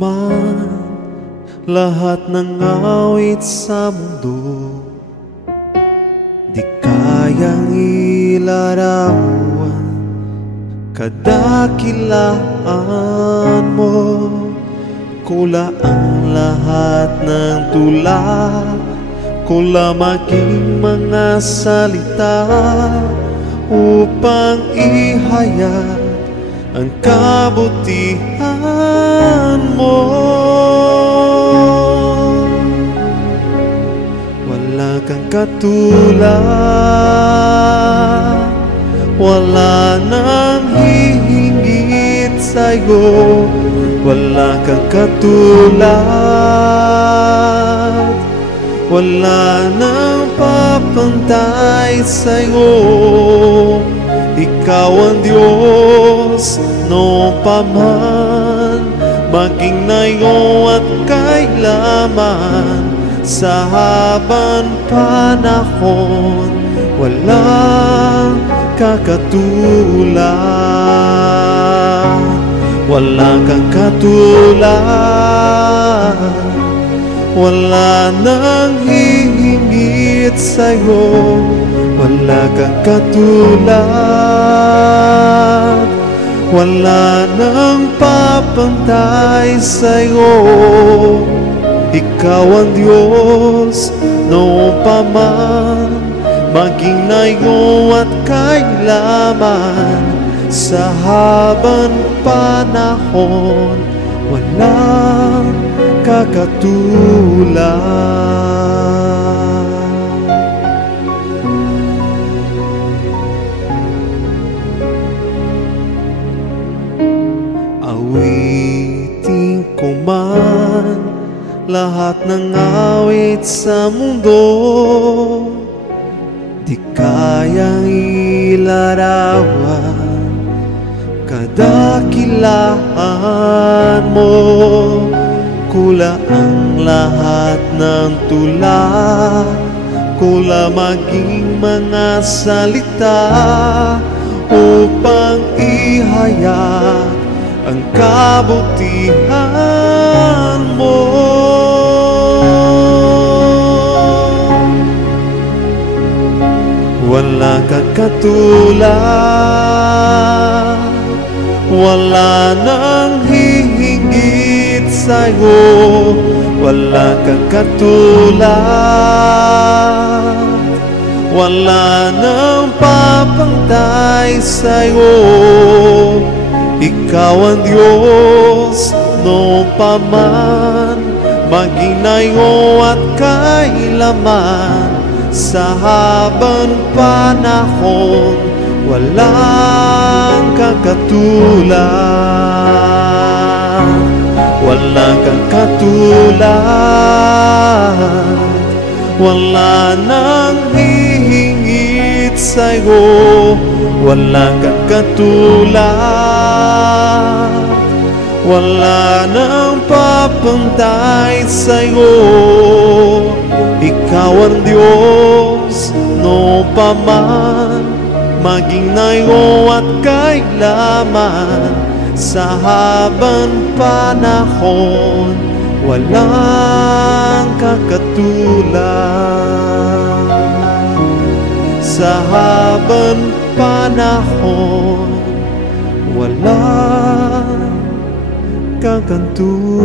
man, lahat ng awit sa mundo di kayang ilarawan kadakilaan mo. Kula ang lahat ng tula, kula maging mga salita upang ihayag ang kabutihan mo. Wala kang katulad, wala nang hihingit sa'yo. Wala kang katulad, wala nang papantay sa'yo. Ikaw ang Diyos noong pa man, maging ngayon at kailanman. Sa habang panahon, walang kakatulad. Wala kang katulad, wala nang hihingit sa'yo. Wala kang katulad, wala nang papantay sa'yo. Ikaw ang Diyos noong pa man, maging ngayon at kailanman. Sa habang panahon, walang kakatulad. Awitin ko man lahat ng awit sa mundo, di kayang ilarawan kadakilaan mo. Kula ang lahat ng tula, kula maging mga salita upang ihayag ang kabutihan mo. Wala kang katulad, wala nang hihingit sa'yo. Wala kang katulad, wala nang papantay sa'yo. Ikaw ang Diyos noong pa man, maging ngayon at kailanman. Sa habang panahon, walang kakatulad. Wala kang katulad, wala nang hihingit sa'yo. Wala kang katulad, wala nang papantay sa'yo. Ikaw ang Diyos noong pa man, maging ngayon at kailanman. Sa habang panahon, walang kakatulad. Sa habang panahon, walang kakatulad.